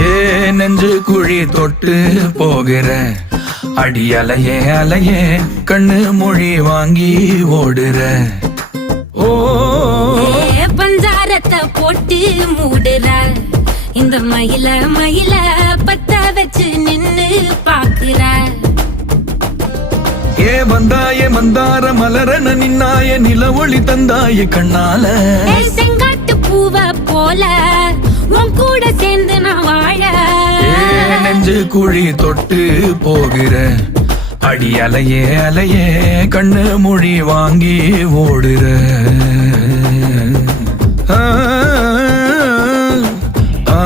ஏ நெஞ்சு குழி தொட்டு போகிற அடி அலையே அலையே கண்ணு மொழி வாங்கி ஓடுற. ஓ பஞ்சாரத்தை போட்டு மூடுற இந்த மயில மயில பத்த வச்சு நின்னு பாக்குற. ஏ வந்தாய மந்தார மலரன நின்னாய நில ஒளி தந்தாய கண்ணால. செங்காட்டு பூவ போல உன் கூட சேர்ந்து நான் வாழ. நெஞ்சு குழி தொட்டு போகிற அடி அலையே அலையே கண்ணு மொழி வாங்கி ஓடுற. ஆ ஆ